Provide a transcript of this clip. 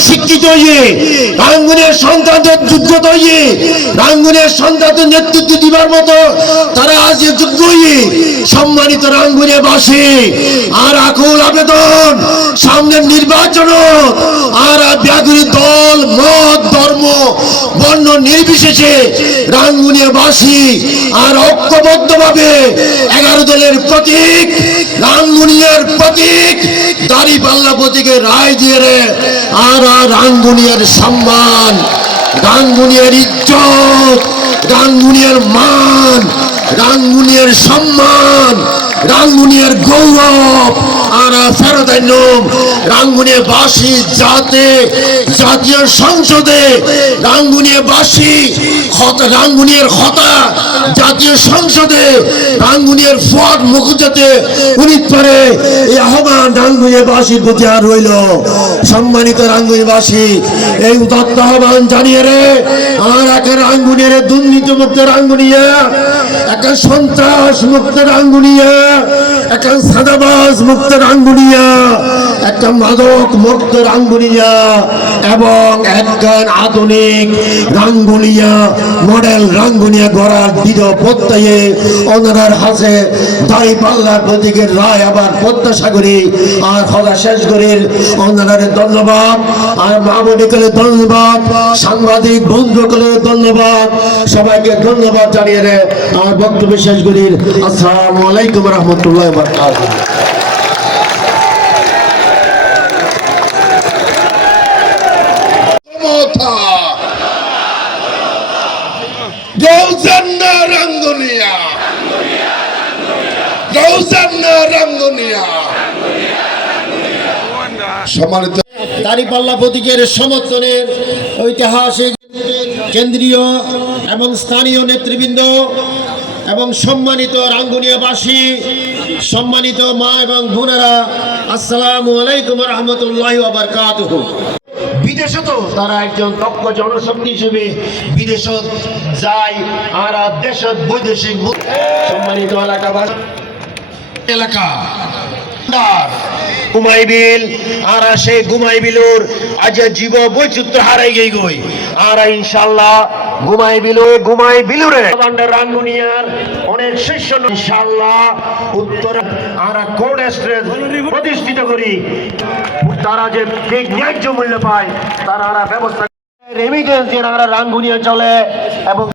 শিক্ষিত হইয়ে রাঙ্গুনিয়ার সন্তানদের যোগ্যতা হইয়ে রাঙ্গুনিয়ার সন্তানদের নেতৃত্ব দিবার মতো তারা আজ যোগ্য হইয়ে সম্মানিত রাঙ্গুনিয়াবাসী আর আকুল আবেদন সামনের নির্বাচন আর ব্যাগুরি দল মত ধর্ম বর্ণ নির্বিশেষে রাঙ্গুনিয়াবাসী আর ঐক্যবদ্ধভাবে 11 দলের প্রতীক রাঙ্গুনিয়ার প্রতীক দাঁড়িপাল্লা প্রতীকের রায় দিয়ে আর রাঙ্গুনিয়ার সম্মান রাঙ্গুনিয়ার ইজ্জত রাঙ্গুনিয়ার মান রাঙ্গুনিয়ার সম্মান রাঙ্গুনিয়ার গৌরব আর ফেরত রাঙ্গুনিয়াবাসী যাতে জাতীয় সংসদে রাঙ্গুনিয়াবাসী রাঙ্গুনিয়ার হতা জাতীয় সংসদে রাঙ্গুনিয়ার ফট মুখ যাতে উনিত পারে এই আহ্বান রাঙ্গুনিয়াবাসীর প্রতি আর রইল। সম্মানিত রাঙ্গুনিয়াবাসী এই উদাত্ত আহ্বান জানিয়ে রে আর একটা রাঙ্গুনিয়ার দুর্নীতি মুক্ত রাঙ্গুনিয়া একটা সন্ত্রাস মুক্ত রাঙ্গুনিয়া একটা সাদাবাজ মুক্ত রাঙ্গুনিয়া একটা মাদক মুক্ত রাঙ্গুনিয়া এবং একজন আধুনিক রাঙ্গুনিয়া মডেল রাঙ্গুনিয়া গড়ার দৃঢ় প্রত্যয়ে ওনার হাতে দাঁড়িপাল্লার প্রতীকের রায় আবার প্রত্যাশা করি আর হলা শেষ করির ওনার ধন্যবাদ আর মামুনিকে ধন্যবাদ সাংবাদিক বন্ধুকে ধন্যবাদ সবাইকে ধন্যবাদ জানিয়ে রে আমার বক্তব্য শেষ করির। আসসালামু আলাইকুম রহমতুল্লাহ বারাকাতুহু। সম্মানিত দাঁড়িপাল্লা প্রতীকের সমর্থনের ঐতিহাসিক কেন্দ্রীয় এবং স্থানীয় নেতৃবৃন্দ এবং সম্মানিত রাঙ্গুনিয়াবাসী সম্মানিত মা এবং বোনেরা আসসালামু আলাইকুম রহমতুল্লাহি ওয়া বারাকাতুহু। বিদেশে তো তারা একজন দক্ষ জনশক্তি হিসেবে বিদেশত যায় আর দেশত বৈদেশিক সম্মানিত এলাকা গুমাইবিল আর সেই গুমাইবিলুর আজ জীব বৈচিত্র্য হারাই গই আর ইনশাআল্লাহ গুমাইবিলুরে রাঙ্গুনিয়ার অনেক শিষ্য ইনশাআল্লাহ উত্তর আর কোল্ড স্টোরেজ প্রতিষ্ঠিত করি তারা যে ঠিক ন্যায্য মূল্য পায় তারা ব্যবস্থা রেমিটেন্স রাঙ্গুনিয়া চলে এবং